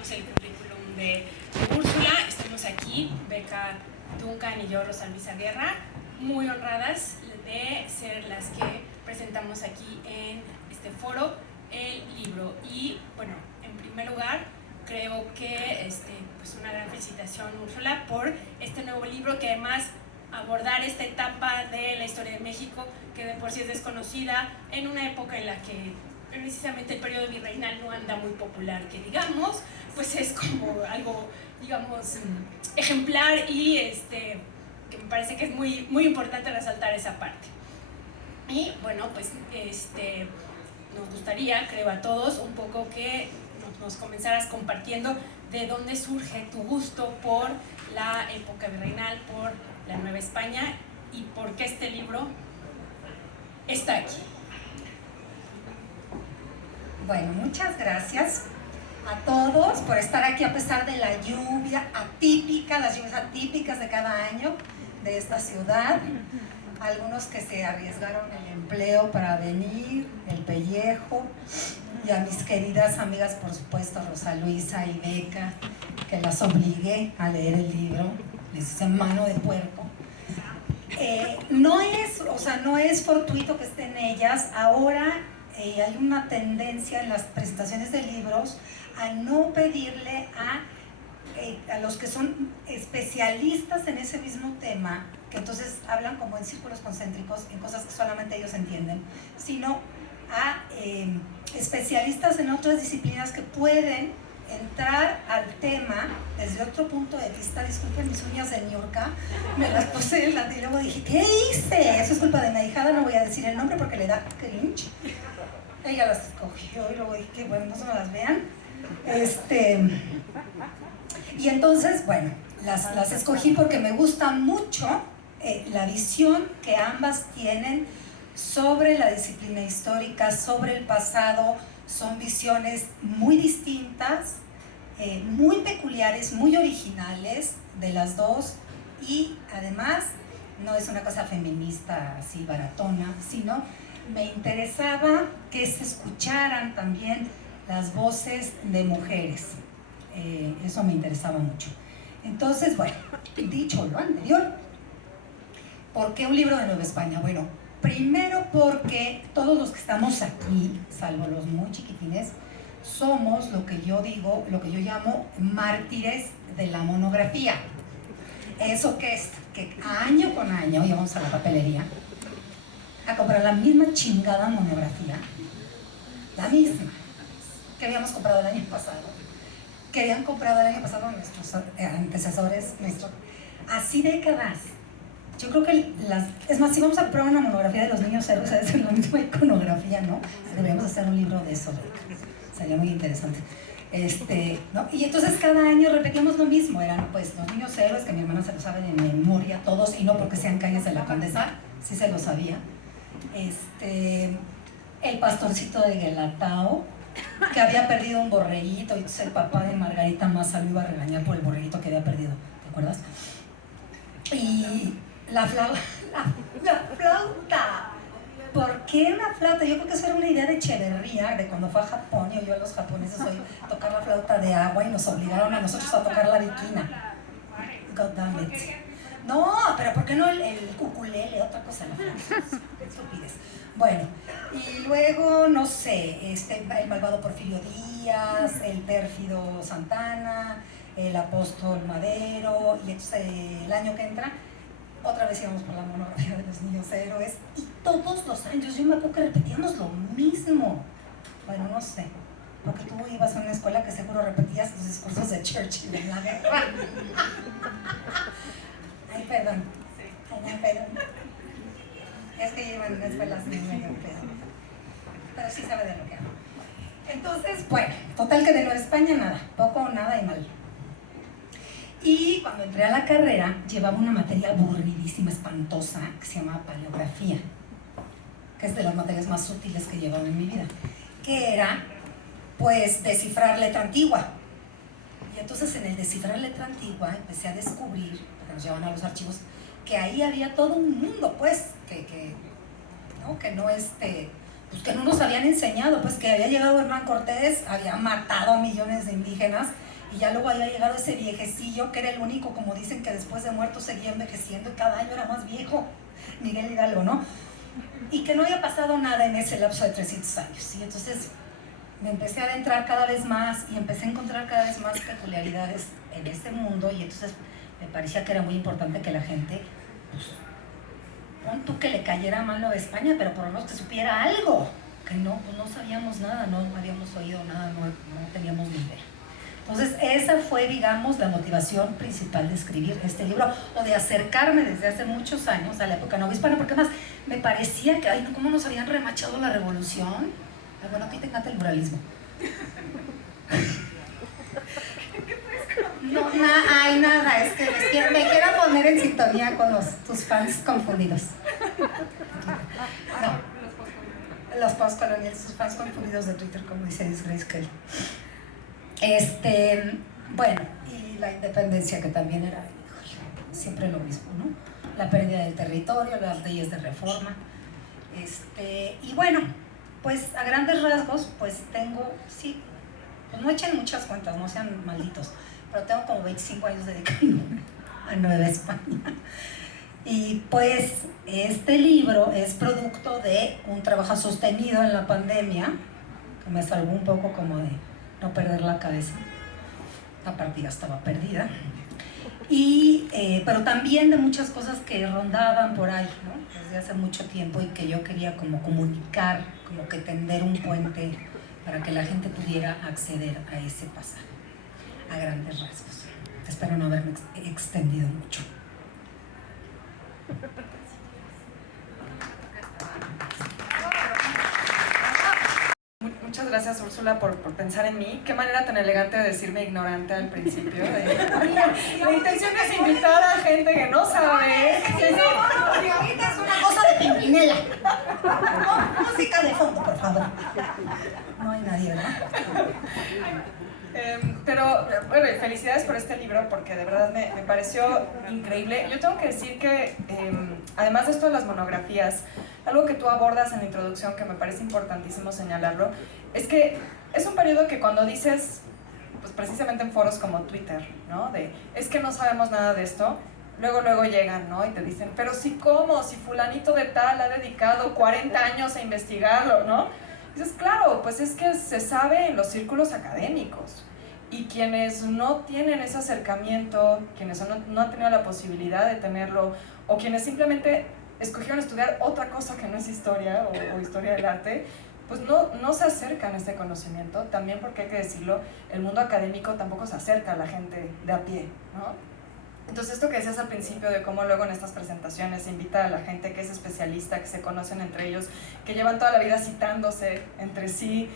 presentamos el currículum de Úrsula. Estamos aquí, Beca Duncan y yo, Rosa Luisa Guerra, muy honradas de ser las que presentamos aquí en este foro el libro. Y bueno, en primer lugar, creo que pues una gran felicitación, Úrsula, por este nuevo libro, que además abordar esta etapa de la historia de México, que de por sí es desconocida, en una época en la que precisamente el periodo virreinal no anda muy popular, que digamos, pues es como algo, digamos, ejemplar, y que me parece que es muy, muy importante resaltar esa parte. Y bueno, pues nos gustaría, creo a todos, un poco que nos comenzaras compartiendo de dónde surge tu gusto por la época virreinal, por la Nueva España, y por qué este libro está aquí. Bueno, muchas gracias a todos por estar aquí a pesar de la lluvia atípica, las lluvias atípicas de cada año de esta ciudad. Algunos que se arriesgaron el empleo para venir, el pellejo, y a mis queridas amigas, por supuesto, Rosa Luisa y Beca, que las obligué a leer el libro, les hice mano de puerco. No es fortuito que estén ellas. Ahora hay una tendencia en las presentaciones de libros a no pedirle a los que son especialistas en ese mismo tema, que entonces hablan como en círculos concéntricos, en cosas que solamente ellos entienden, sino a especialistas en otras disciplinas que pueden entrar al tema desde otro punto de vista. Disculpen mis uñas de ñorca, me las puse y luego dije, ¿qué hice? Eso es culpa de mi ahijada, no voy a decir el nombre porque le da cringe. Ella las escogió y luego dije que bueno, no se me las vean. Y entonces, bueno, las escogí porque me gusta mucho la visión que ambas tienen sobre la disciplina histórica, sobre el pasado. Son visiones muy distintas, muy peculiares, muy originales de las dos, y además no es una cosa feminista así baratona, sino me interesaba que se escucharan también las voces de mujeres. Eso me interesaba mucho. Entonces, bueno, dicho lo anterior, ¿por qué un libro de Nueva España? Bueno, primero porque todos los que estamos aquí, salvo los muy chiquitines, somos lo que yo digo, lo que yo llamo mártires de la monografía. ¿Eso qué es? Que año con año íbamos a la papelería a comprar la misma chingada monografía, la misma que habíamos comprado el año pasado, que habían comprado el año pasado nuestros antecesores, así décadas. Yo creo que es más, si vamos a comprar una monografía de los niños héroes, debe ser la misma iconografía, ¿no? Deberíamos hacer un libro de eso, sería muy interesante. ¿No? Y entonces cada año repetíamos lo mismo, eran pues los niños héroes, que mi hermana se lo sabe de memoria todos, y no porque sean calles de la Condesa, sí se lo sabía. El pastorcito de Guelatao, que había perdido un borreguito, y entonces el papá de Margarita Maza lo iba a regañar por el borreguito que había perdido, ¿te acuerdas? Y la flauta. ¿Por qué una flauta? Yo creo que eso era una idea de Echeverría, de cuando fue a Japón y oyó a los japoneses tocar la flauta de agua y nos obligaron a nosotros a tocar la viquina. God damn it. No, pero ¿por qué no el ukulele? Otra cosa, la flauta. Qué estupidez. Bueno, y luego, no sé, el malvado Porfirio Díaz, el pérfido Santana, el apóstol Madero, y entonces el año que entra otra vez íbamos por la monografía de los niños héroes, y todos los años yo me acuerdo que repetíamos lo mismo. Bueno, no sé, porque tú ibas a una escuela que seguro repetías los discursos de Churchill en la guerra. Ay, perdón. Ay, perdón. Es que yo iba en una escuela así medio pedo, pero sí sabe de lo que hablo. Entonces, bueno, total que de Nueva España nada, poco, nada y mal. Y cuando entré a la carrera, llevaba una materia aburridísima, espantosa, que se llama paleografía, que es de las materias más sutiles que he llevado en mi vida, que era, pues, descifrar letra antigua. Y entonces en el descifrar letra antigua empecé a descubrir, porque nos llevan a los archivos, que ahí había todo un mundo, pues, que no nos habían enseñado, pues, que había llegado Hernán Cortés, había matado a millones de indígenas, Y ya luego había llegado ese viejecillo, que era el único, como dicen, que después de muerto seguía envejeciendo y cada año era más viejo, Miguel Hidalgo, ¿no? Y que no había pasado nada en ese lapso de 300 años. Y entonces me empecé a adentrar cada vez más y empecé a encontrar cada vez más peculiaridades en este mundo, y entonces me parecía que era muy importante que la gente, pues, pon tú que le cayera mal Nueva España, pero por lo menos que supiera algo, que no, pues no sabíamos nada, no habíamos oído nada, no teníamos ni idea. Entonces esa fue, digamos, la motivación principal de escribir este libro, o de acercarme desde hace muchos años a la época novohispana, porque además me parecía que, ay, no, ¿cómo nos habían remachado la revolución? Ay, bueno, a ti te encanta el muralismo. No, nada, es que me quiero poner en sintonía con tus fans confundidos. No, los postcoloniales, tus fans confundidos de Twitter, como dice Grace Kelly. Bueno, y la independencia, que también era, siempre lo mismo, ¿no? La pérdida del territorio, las leyes de reforma. Y bueno, pues a grandes rasgos, pues tengo, sí, pues no echen muchas cuentas, no sean malditos, pero tengo como 25 años dedicándome a Nueva España. Y pues este libro es producto de un trabajo sostenido en la pandemia, que me salvó un poco como de no perder la cabeza. La partida estaba perdida. Pero también de muchas cosas que rondaban por ahí, ¿no? Desde hace mucho tiempo, y que yo quería como comunicar, como que tender un puente para que la gente pudiera acceder a ese pasaje, a grandes rasgos. Espero no haberme extendido mucho. Muchas gracias, Úrsula, por pensar en mí. Qué manera tan elegante de decirme ignorante al principio. La intención es invitar a gente que no sabe. Ahorita es una cosa de Pimpinela. Música de fondo, por favor. No hay nadie, ¿verdad? Pero, bueno, felicidades por este libro, porque de verdad me pareció increíble. Yo tengo que decir que, además de esto de las monografías, algo que tú abordas en la introducción, que me parece importantísimo señalarlo, es que es un periodo que cuando dices, pues precisamente en foros como Twitter, ¿no? Es que no sabemos nada de esto, luego llegan, ¿no? Y te dicen, pero sí, ¿cómo? Si fulanito de tal ha dedicado 40 años a investigarlo, ¿no? Y dices, claro, pues es que se sabe en los círculos académicos. Y quienes no tienen ese acercamiento, quienes no han tenido la posibilidad de tenerlo, o quienes simplemente escogieron estudiar otra cosa que no es historia o historia del arte, pues no se acercan a este conocimiento. También, porque hay que decirlo, el mundo académico tampoco se acerca a la gente de a pie, ¿no? Entonces, esto que decías al principio de cómo luego en estas presentaciones se invita a la gente que es especialista, que se conocen entre ellos, que llevan toda la vida citándose entre sí,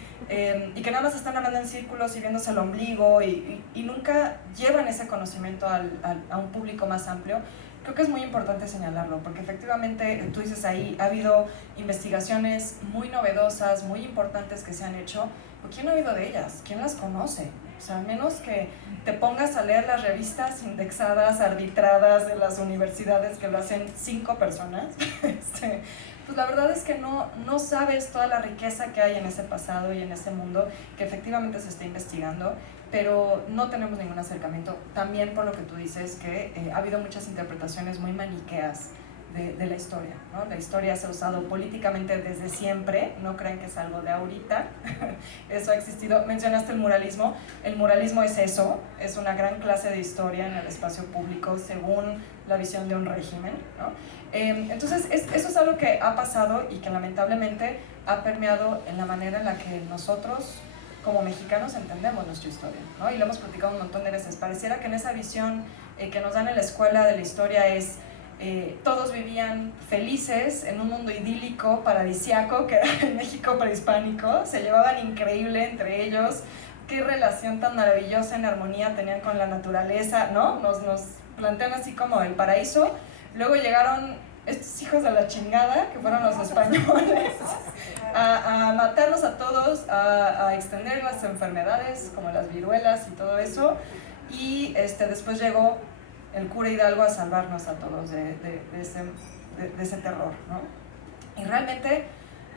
y que nada más están hablando en círculos y viéndose el ombligo, y nunca llevan ese conocimiento a un público más amplio. Creo que es muy importante señalarlo, porque efectivamente, tú dices ahí, ha habido investigaciones muy novedosas, muy importantes que se han hecho, pero ¿quién ha oído de ellas? ¿Quién las conoce? O sea, al menos que te pongas a leer las revistas indexadas, arbitradas de las universidades, que lo hacen 5 personas, pues la verdad es que no sabes toda la riqueza que hay en ese pasado y en ese mundo que efectivamente se está investigando, pero no tenemos ningún acercamiento. También por lo que tú dices, que ha habido muchas interpretaciones muy maniqueas de la historia, ¿no? La historia se ha usado políticamente desde siempre, no crean que es algo de ahorita, eso ha existido. Mencionaste el muralismo es eso, es una gran clase de historia en el espacio público según la visión de un régimen, ¿no? Entonces eso es algo que ha pasado y que lamentablemente ha permeado en la manera en la que nosotros como mexicanos entendemos nuestra historia, ¿no? Y lo hemos platicado un montón de veces. Pareciera que en esa visión que nos dan en la escuela de la historia es todos vivían felices en un mundo idílico, paradisiaco, que era el México prehispánico, se llevaban increíble entre ellos, qué relación tan maravillosa en armonía tenían con la naturaleza, ¿no? Nos plantean así como el paraíso. Luego llegaron estos hijos de la chingada, que fueron los españoles, a matarnos a todos, a extender las enfermedades como las viruelas y todo eso, y después llegó el cura Hidalgo a salvarnos a todos de ese terror, ¿no? Y realmente,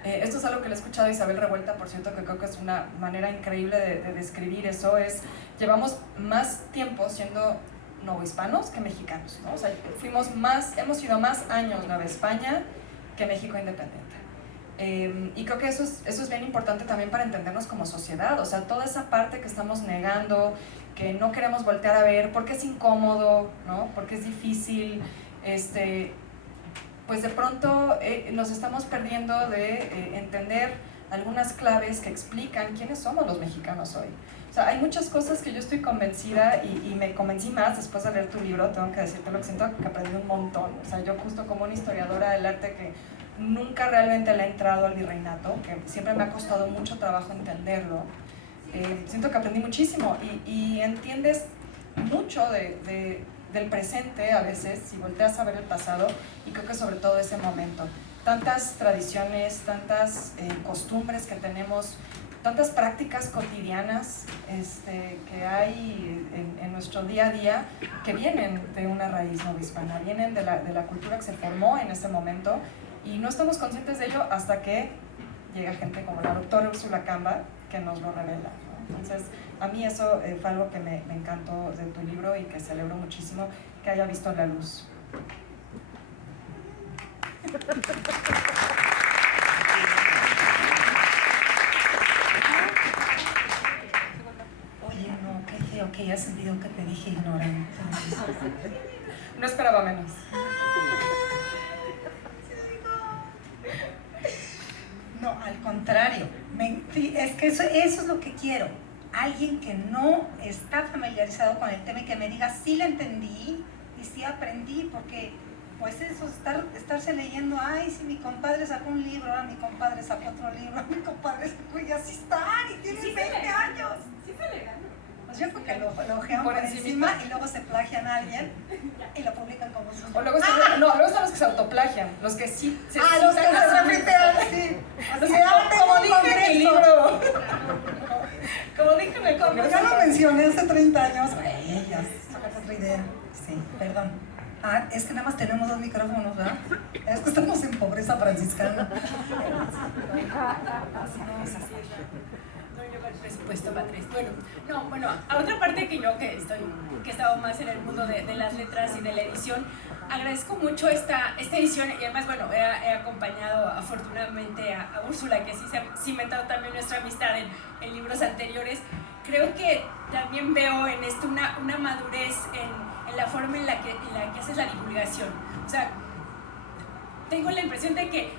esto es algo que le he escuchado a Isabel Revuelta, por cierto, que creo que es una manera increíble de describir eso, es llevamos más tiempo siendo novohispanos que mexicanos, ¿no? O sea, hemos sido más años Nueva España que México independiente. Y creo que eso es bien importante también para entendernos como sociedad, o sea, toda esa parte que estamos negando, que no queremos voltear a ver, porque es incómodo, ¿no? Porque es difícil, pues de pronto nos estamos perdiendo de entender algunas claves que explican quiénes somos los mexicanos hoy. O sea, hay muchas cosas que yo estoy convencida y me convencí más después de leer tu libro, tengo que decirte lo que siento, que aprendí un montón. O sea, yo justo como una historiadora del arte que nunca realmente le he entrado al virreinato, que siempre me ha costado mucho trabajo entenderlo, siento que aprendí muchísimo y entiendes mucho del presente a veces, si volteas a ver el pasado, y creo que sobre todo ese momento. Tantas tradiciones, tantas costumbres que tenemos, tantas prácticas cotidianas que hay en nuestro día a día que vienen de una raíz novohispana, vienen de la cultura que se formó en ese momento y no estamos conscientes de ello hasta que llega gente como la doctora Úrsula Camba que nos lo revela, ¿no? Entonces, a mí eso fue algo que me encantó de tu libro y que celebro muchísimo que haya visto la luz. Oye, no, qué feo que hayas sentido que te dije ignorante. No esperaba menos. No, al contrario. Es que eso es lo que quiero. Alguien que no está familiarizado con el tema y que me diga, sí lo entendí y sí aprendí, porque pues eso, estarse leyendo, ay, si mi compadre sacó un libro, ahora mi compadre sacó otro libro, mi compadre sacó y así están, y tienen 20 años. Sí se le gana. Pues yo creo que lo ojean por encima y luego se plagian a alguien y lo publican como sus... O luego están los que se autoplagian, los que sí se los que se repiten, sí. Como dije en el libro. Como dije en el congreso. Ya lo mencioné hace 30 años. Güey, ya sacas otra idea. Sí, perdón. Es que nada más tenemos 2 micrófonos, ¿verdad? Es que estamos en pobreza franciscana. No lleva el presupuesto para 3. Bueno, a otra parte que yo que he estado más en el mundo de las letras y de la edición, agradezco mucho esta edición y además, bueno, he acompañado afortunadamente a Úrsula, que sí se ha cimentado también nuestra amistad en libros anteriores. Creo que también veo en esto una madurez en la forma en la que haces la divulgación. O sea, tengo la impresión de que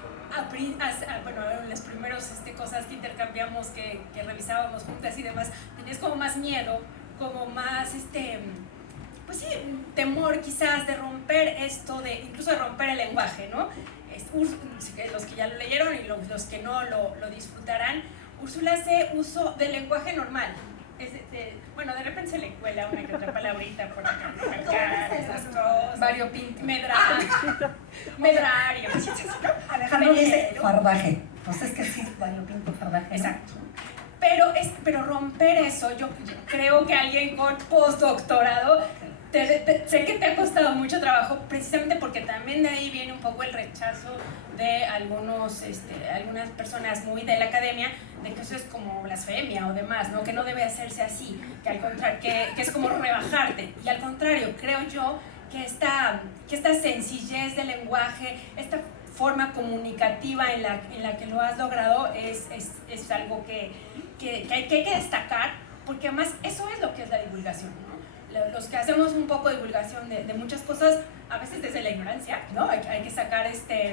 las primeras cosas que intercambiamos, que revisábamos juntas y demás, tenías como más miedo, como más, pues sí, temor quizás de romper esto, incluso de romper el lenguaje, ¿no? Los que ya lo leyeron y los que no lo disfrutarán, Úrsula hace uso del lenguaje normal. De repente se le cuela una que otra palabrita por acá, ¿no? Esas cosas. Variopinto. Medrario. Alejandro dice fardaje. Pues es que sí, variopinto, fardaje, ¿no? Exacto. Pero romper eso, yo creo que alguien con postdoctorado, sé que te ha costado mucho trabajo, precisamente porque también de ahí viene un poco el rechazo de algunas personas muy de la academia, de que eso es como blasfemia o demás, ¿no? Que no debe hacerse así, que al contrario, que es como rebajarte. Y al contrario, creo yo que esta sencillez del lenguaje, esta forma comunicativa en la que lo has logrado es algo que hay que destacar, porque además eso es lo que es la divulgación, ¿no? Los que hacemos un poco de divulgación de muchas cosas, a veces desde la ignorancia, ¿no? Hay que sacar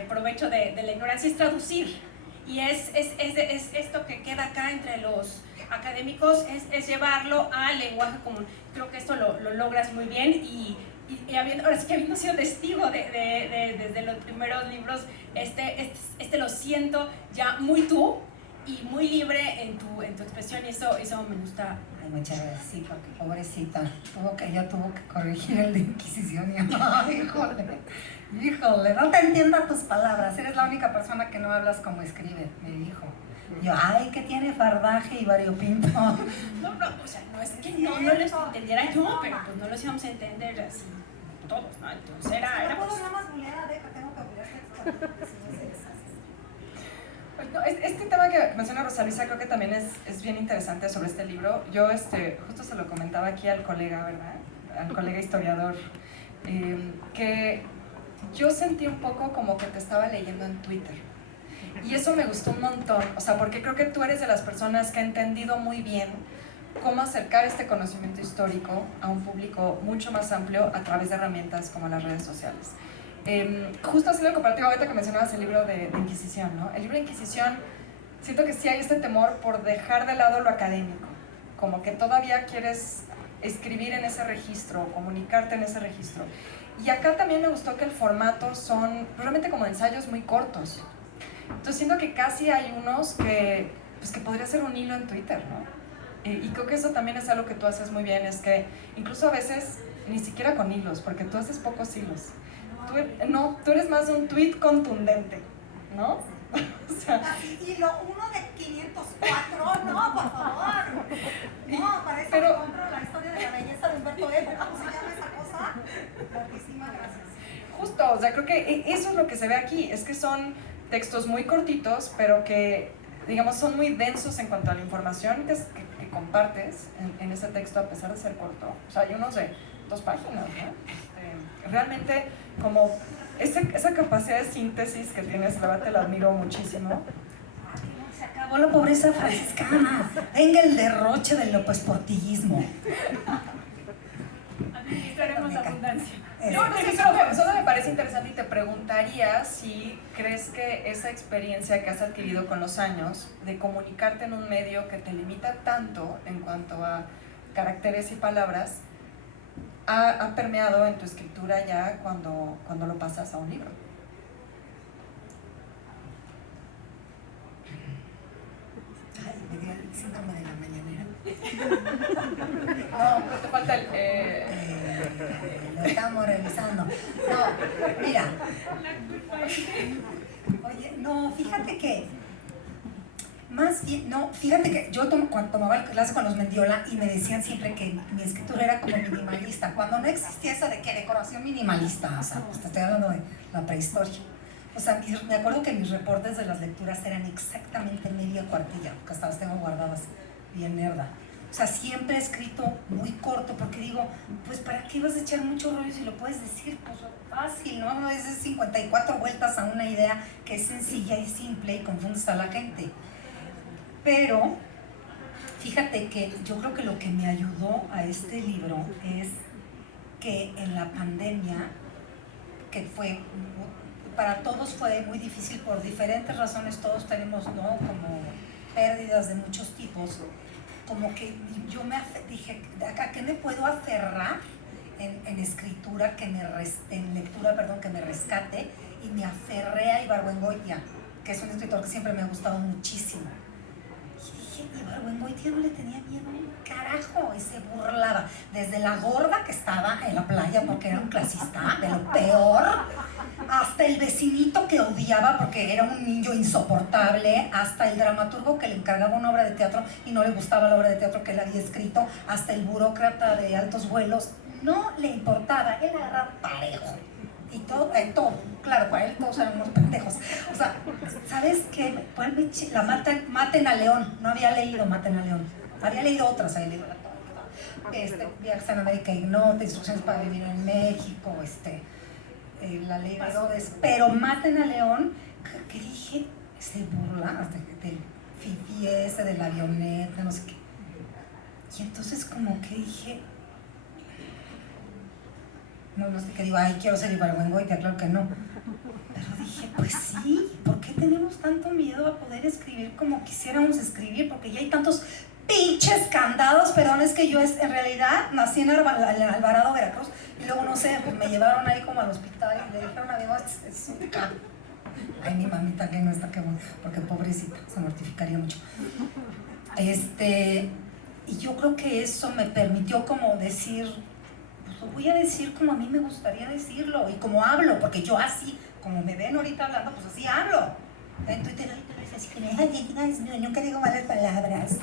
provecho de la ignorancia, es traducir. Y es esto que queda acá entre los académicos, es llevarlo al lenguaje común. Creo que esto lo logras muy bien y ahora sí que habiendo sido testigo desde los primeros libros, lo siento ya muy tú y muy libre en tu expresión y eso me gusta. Ay, muchas gracias, sí, porque pobrecita, ella tuvo que corregir el de Inquisición y ay, híjole, no te entiendo tus palabras, eres la única persona que no hablas como escribe, me dijo. Yo, ay, que tiene fardaje y variopinto. No, o sea, no es que no les entendiera yo, pero pues no los íbamos a entender así todos, ¿no? Entonces era no puedo pues... nada más bulear, tengo que bulear. Pues no, este tema que menciona Rosa Luisa creo que también es bien interesante sobre este libro. Yo justo se lo comentaba aquí al colega, ¿verdad? Al colega historiador, que yo sentí un poco como que te estaba leyendo en Twitter. Y eso me gustó un montón, o sea, porque creo que tú eres de las personas que ha entendido muy bien cómo acercar este conocimiento histórico a un público mucho más amplio a través de herramientas como las redes sociales. Justo así lo comparativo ahorita que mencionabas el libro de Inquisición, ¿no? El libro de Inquisición, siento que sí hay este temor por dejar de lado lo académico, como que todavía quieres escribir en ese registro, comunicarte en ese registro. Y acá también me gustó que el formato son realmente como ensayos muy cortos. Entonces siento que casi hay unos que, pues, que podría ser un hilo en Twitter, ¿no? Y creo que eso también es algo que tú haces muy bien, es que incluso a veces ni siquiera con hilos, porque tú haces pocos hilos. Tú eres más un tweet contundente, ¿no? O sea, hilo, uno de 504, no, por favor. No, parece pero, que compro la historia de la belleza de Humberto Eco, ¿cómo se llama esa cosa? Muchísimas gracias. Justo, o sea, creo que eso es lo que se ve aquí, es que son textos muy cortitos, pero que, digamos, son muy densos en cuanto a la información que compartes en ese texto, a pesar de ser corto. O sea, hay unos de 2 páginas, ¿no? Realmente, como esa capacidad de síntesis que tienes, la verdad te la admiro muchísimo. Se acabó la pobreza franciscana. Venga el derroche del López Portillismo. Administraremos abundancia. No, no, sí, solo me parece interesante y te preguntaría si crees que esa experiencia que has adquirido con los años de comunicarte en un medio que te limita tanto en cuanto a caracteres y palabras ha permeado en tu escritura ya cuando lo pasas a un libro. Ay, me dio el síndrome de la mañanera. No, te falta el... Lo estamos revisando. No, mira. Oye, no, fíjate que más bien, no, fíjate que yo cuando tomaba clase con los Mendiola y me decían siempre que mi escritura era como minimalista, cuando no existía eso de que decoración minimalista, o sea, pues te estoy hablando de la prehistoria. O sea, me acuerdo que mis reportes de las lecturas eran exactamente media cuartilla, porque hasta las tengo guardadas bien nerda. O sea, siempre he escrito muy corto, porque digo, pues ¿para qué vas a echar mucho rollo si lo puedes decir? Pues fácil, ¿no? No es 54 vueltas a una idea que es sencilla y simple y confundes a la gente. Pero, fíjate que yo creo que lo que me ayudó a este libro es que en la pandemia, que fue, para todos fue muy difícil por diferentes razones, todos tenemos, ¿no?, como pérdidas de muchos tipos, como que yo dije, ¿a qué me puedo aferrar en escritura, en lectura, perdón, que me rescate? Y me aferré a Ibargüengoitia, que es un escritor que siempre me ha gustado muchísimo. Y Ibargüengoitia no le tenía miedo un carajo y se burlaba. Desde la gorda que estaba en la playa porque era un clasista, de lo peor, hasta el vecinito que odiaba porque era un niño insoportable, hasta el dramaturgo que le encargaba una obra de teatro y no le gustaba la obra de teatro que él había escrito, hasta el burócrata de altos vuelos. No le importaba, él era parejo. Y todo, claro, para él todos eran unos pendejos. O sea, ¿sabes qué? La Maten a León, no había leído Maten a León. Había leído otras, había leído Viajes en América Ignota, Instrucciones para vivir en México, La Ley de Herodes. Pero Maten a León, que dije, se burla del fifi ese, de la avioneta, no sé qué. Y entonces como que dije, no sé qué digo, ay, quiero ser Ibargüengoitia, claro que no. Pero dije, pues sí, ¿por qué tenemos tanto miedo a poder escribir como quisiéramos escribir? Porque ya hay tantos pinches candados, perdón, es que yo en realidad nací en Alvarado, Veracruz, y luego, no sé, pues me llevaron ahí como al hospital y le dijeron a mi mamá, es un cabrón. Ay, mi mamita que no está, que bueno, porque pobrecita, se mortificaría mucho. Y yo creo que eso me permitió como decir, pues lo voy a decir como a mí me gustaría decirlo y como hablo, porque yo así, como me ven ahorita hablando, pues así hablo. En Twitter ahorita me dice así que ay, nunca digo malas palabras.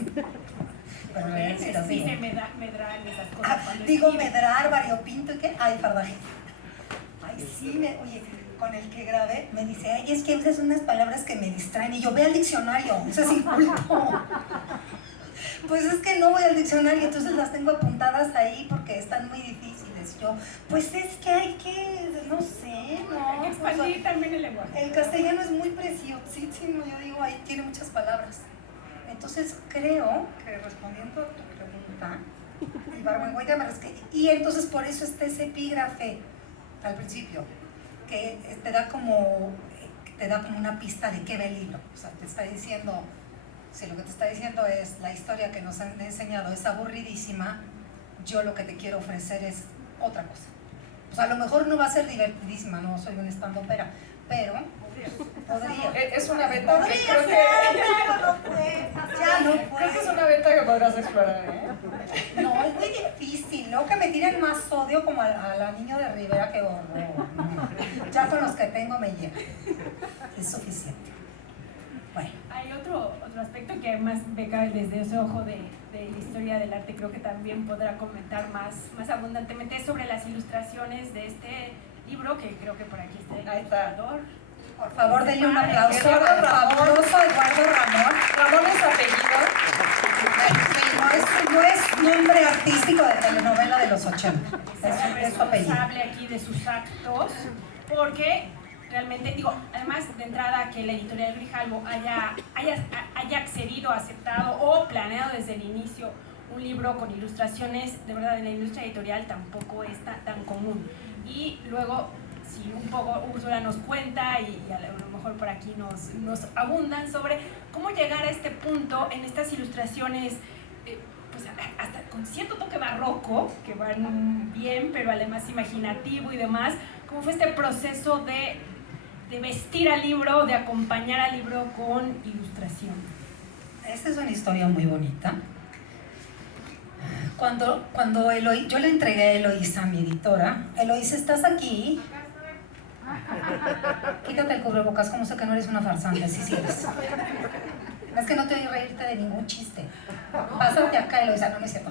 Pero dice medrar esas cosas. Digo medrar, variopinto y qué, ay, fardaje. Ay, sí, oye, con el que grabé, me dice, ay, es que usas unas palabras que me distraen. Y yo, ve al diccionario, usas inculto. Pues es que no voy al diccionario, entonces las tengo apuntadas ahí porque están muy difíciles. Yo, pues es que hay que, no sé, ¿no? Hay que expandir también el lenguaje. El castellano es muy preciosísimo, yo digo, ahí tiene muchas palabras. Entonces creo que respondiendo a tu pregunta, y entonces por eso está ese epígrafe al principio, que te da como una pista de qué ve el libro. O sea, te está diciendo, si lo que te está diciendo es la historia que nos han enseñado es aburridísima, yo lo que te quiero ofrecer es otra cosa. O sea, a lo mejor no va a ser divertidísima, no soy un stand-upera, pero podría. Es una beta que Podría creo que... ser, no puede. Ya no Creo que es puede. una beta que podrás explorar, ¿eh? No, es muy difícil, ¿no? Que me tiren más odio como a la niña de Rivera, que horror. No. Ya con los que tengo me llega. Es suficiente. Bueno. Hay otro aspecto que además Beca desde ese ojo de la historia del arte creo que también podrá comentar más abundantemente es sobre las ilustraciones de este libro, que creo que por aquí está el ilustrador. Por favor, denle un aplauso Eduardo al Ramón. fabuloso Eduardo Ramón. Ramón es apellido. No es nombre artístico de telenovela de los 80. Es su apellido. Responsable aquí de sus actos, porque realmente, digo, además de entrada que la editorial Grijalbo haya accedido, aceptado o planeado desde el inicio un libro con ilustraciones, de verdad en la industria editorial tampoco es tan común. Y luego, si un poco Úrsula nos cuenta y a lo mejor por aquí nos abundan sobre cómo llegar a este punto en estas ilustraciones, pues hasta con cierto toque barroco, que van bien, pero además imaginativo y demás, cómo fue este proceso de vestir al libro, de acompañar al libro con ilustración. Esta es una historia muy bonita. Cuando yo le entregué a Eloísa, mi editora, Eloísa, ¿estás aquí? Quítate el cubrebocas, como sé que no eres una farsante, sí eres. Es que no te oí reírte de ningún chiste. Pásate acá, Eloísa, no es cierto.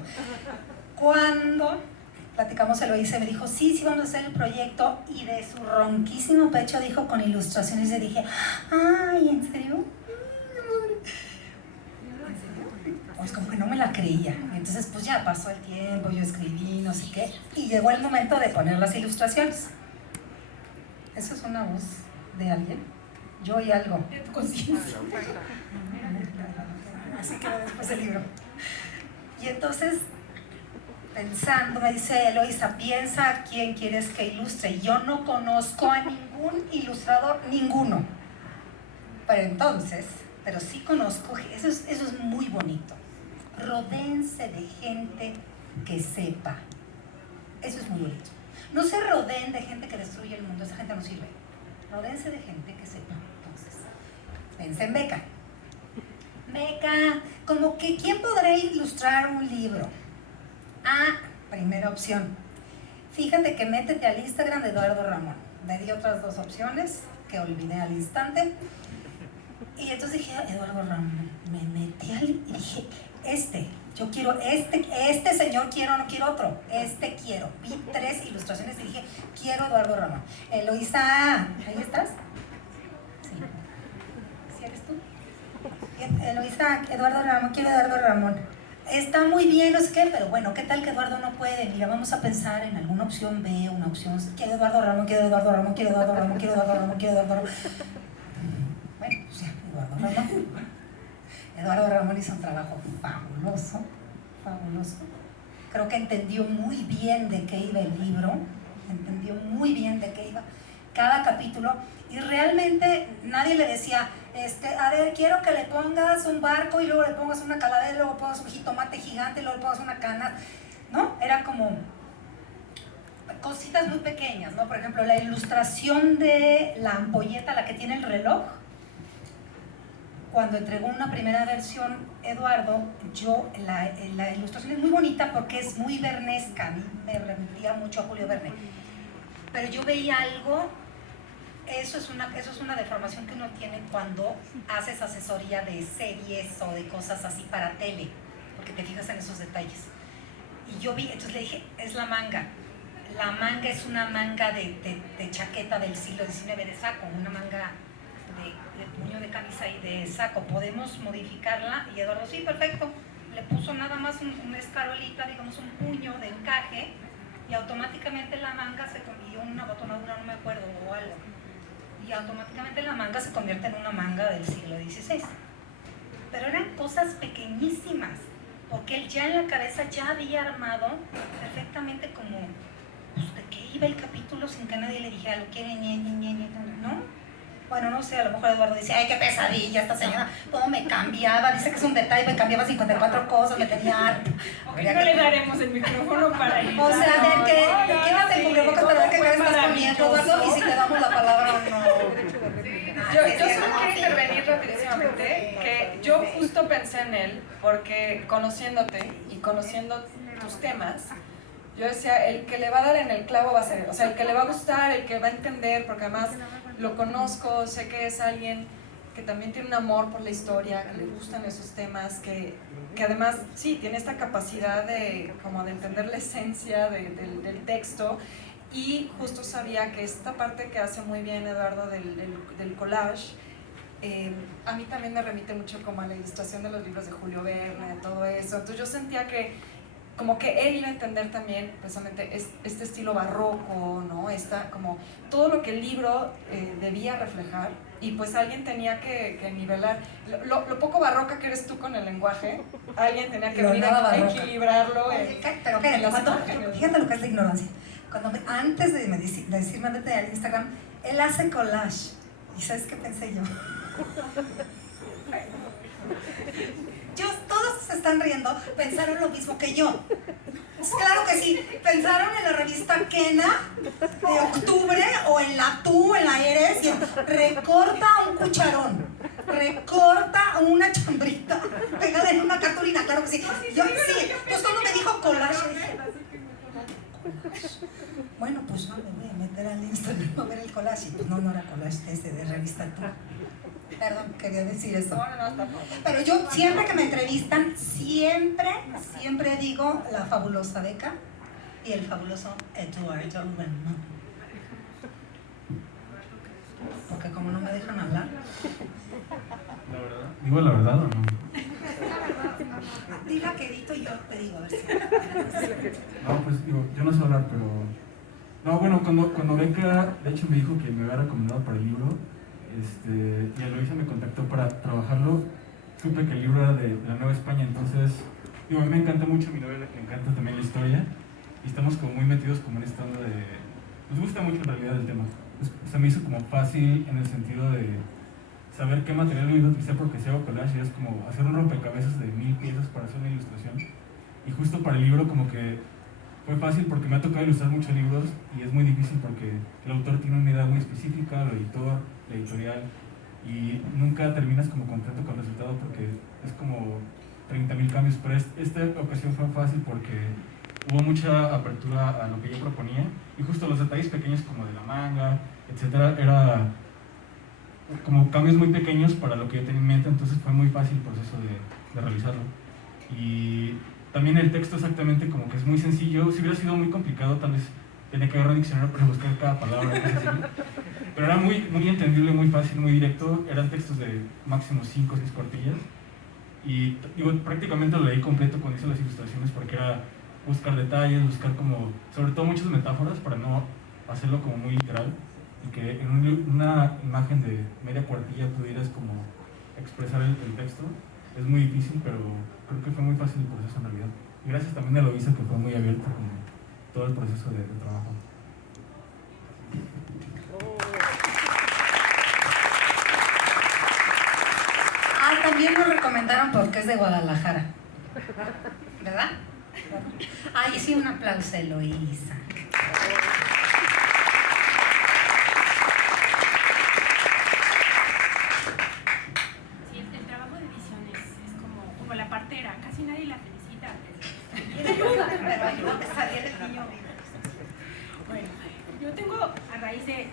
Cuando platicamos, Eloísa me dijo, sí, vamos a hacer el proyecto, y de su ronquísimo pecho dijo con ilustraciones, y dije, ay, ¿en serio? Pues como que no me la creía. Entonces pues ya pasó el tiempo, yo escribí, no sé qué, y llegó el momento de poner las ilustraciones. ¿Eso es una voz de alguien? Yo oí algo. De tu conciencia. Así quedó después el libro. Y entonces, pensando, me dice Eloísa, piensa a quién quieres que ilustre. Yo no conozco a ningún ilustrador, ninguno. Pero sí conozco, eso es muy bonito. Rodéense de gente que sepa. Eso es muy bonito. No se rodeen de gente que destruye el mundo, esa gente no sirve. Rodéense de gente que sepa. Entonces, pensé en Beca. Beca, como que ¿quién podrá ilustrar un libro? Primera opción. Fíjate que métete al Instagram de Eduardo Ramón. Me di otras dos opciones que olvidé al instante. Y entonces dije, Eduardo Ramón, me metí y dije, yo quiero este señor quiero, no quiero otro, quiero. Vi 3 ilustraciones y dije, quiero Eduardo Ramón. Eloísa, ¿ahí estás? Sí. ¿Sí eres tú? Bien, Eloísa, Eduardo Ramón, quiero Eduardo Ramón. Está muy bien, no sé qué, pero bueno, ¿qué tal que Eduardo no puede? Mira, vamos a pensar en alguna opción B, una opción C. Quiero Eduardo Ramón, quiero Eduardo Ramón, quiero Eduardo Ramón, quiero Eduardo Ramón, quiero Eduardo Ramón. Bueno, pues ya, Eduardo Ramón. Eduardo Ramón hizo un trabajo fabuloso. Creo que entendió muy bien de qué iba el libro, entendió muy bien de qué iba cada capítulo, y realmente nadie le decía, a ver, quiero que le pongas un barco y luego le pongas una calavera, y luego pongas un jitomate gigante y luego le pongas una cana, ¿no? Era como cositas muy pequeñas, ¿no? Por ejemplo, la ilustración de la ampolleta, la que tiene el reloj. Cuando entregó una primera versión, Eduardo, la ilustración es muy bonita porque es muy vernesca, a mí me remitía mucho a Julio Verne, pero yo veía algo, eso es una deformación que uno tiene cuando haces asesoría de series o de cosas así para tele, porque te fijas en esos detalles. Y yo vi, entonces le dije, es la manga la manga es una manga de chaqueta del siglo XIX de saco, una manga de puño de camisa y de saco. Podemos modificarla y Eduardo, sí, perfecto. Le puso nada más una escarolita, digamos un puño de encaje y automáticamente la manga se convirtió en una botonadura, no me acuerdo, o algo. Y automáticamente la manga se convierte en una manga del siglo XVI. Pero eran cosas pequeñísimas, porque él ya en la cabeza ya había armado perfectamente como, pues, de qué iba el capítulo sin que nadie le dijera, lo quiere, ¿no? Bueno, no sé, a lo mejor Eduardo dice, ay, qué pesadilla esta señora, cómo me cambiaba, dice que es un detalle, me cambiaba 54 cosas, me tenía harto. Okay, no le daremos el micrófono para ir. O sea, a ver, quítate el cubrebocas para ver qué cara estás poniendo, Eduardo, y si te damos la palabra o no. Yo solo quiero intervenir rapidísimamente, que yo justo pensé en él, porque conociéndote y conociendo tus temas, yo decía, el que le va a dar en el clavo va a ser él, o sea, el que le va a gustar, el que va a entender, porque además lo conozco, sé que es alguien que también tiene un amor por la historia, que le gustan esos temas, que además, sí, tiene esta capacidad de, como de entender la esencia del texto, y justo sabía que esta parte que hace muy bien Eduardo del collage, a mí también me remite mucho como a la ilustración de los libros de Julio Verne, todo eso. Entonces yo sentía que como que él iba a entender también precisamente este estilo barroco, ¿no? Como todo lo que el libro debía reflejar, y pues alguien tenía que nivelar lo poco barroca que eres tú con el lenguaje, alguien tenía que venir a equilibrarlo. Pero fíjate lo que es la ignorancia. Antes de decirme métete al Instagram, él hace collage. ¿Y sabes qué pensé yo? Todos se están riendo, pensaron lo mismo que yo. Claro que sí, pensaron en la revista Kena de octubre, o en la Tú, en la Eres, y recorta un cucharón, recorta una chambrita, pégala en una cartulina, claro que sí. Yo sí, pues cuando me dijo collage, dije, bueno, pues no, me voy a meter al Instagram a ver el collage, y pues no era collage ese de revista Tú. Perdón, quería decir eso. Pero yo siempre que me entrevistan, siempre digo la fabulosa Beca y el fabuloso Eduardo Bueno. Porque como no me dejan hablar. ¿La verdad? ¿Digo la verdad o no? Dila que edito y yo te digo, a ver si. No, pues digo, yo no sé hablar, pero... No, bueno, cuando Beca, de hecho me dijo que me había recomendado para el libro, y Eloisa me contactó para trabajarlo, supe que el libro era de la Nueva España, entonces, digo, a mí me encanta mucho mi novela, que me encanta también la historia, y estamos como muy metidos como en esta onda de... Nos gusta mucho en realidad el tema. Se me hizo como fácil en el sentido de saber qué material lo iba a utilizar, porque si hago collage es como hacer un rompecabezas de 1000 piezas para hacer una ilustración, y justo para el libro como que fue fácil porque me ha tocado ilustrar muchos libros y es muy difícil porque el autor tiene una idea muy específica, el editor, la editorial, y nunca terminas como contento con el resultado porque es como 30.000 cambios, pero esta ocasión fue fácil porque hubo mucha apertura a lo que yo proponía, y justo los detalles pequeños como de la manga, etcétera, era como cambios muy pequeños para lo que yo tenía en mente, entonces fue muy fácil el proceso de realizarlo. Y también el texto exactamente como que es muy sencillo. Si hubiera sido muy complicado, tal vez tenía que agarrar un diccionario para buscar cada palabra, pero era muy entendible, muy fácil, muy directo. Eran textos de máximo 5 o 6 cuartillas, y digo, prácticamente lo leí completo cuando hice las ilustraciones, porque era buscar detalles, buscar como, sobre todo muchas metáforas para no hacerlo como muy literal, y que en una imagen de media cuartilla pudieras como expresar el texto. Es muy difícil, pero creo que fue muy fácil el proceso en realidad. Y gracias también a Eloisa, que fue muy abierta con todo el proceso de trabajo. También nos recomendaron porque es de Guadalajara, ¿verdad? Ay, sí, un aplauso a Eloisa. El trabajo de edición es como la partera, casi nadie la felicita. Pero ayuda a que saliera el niño. Bueno, yo tengo a raíz de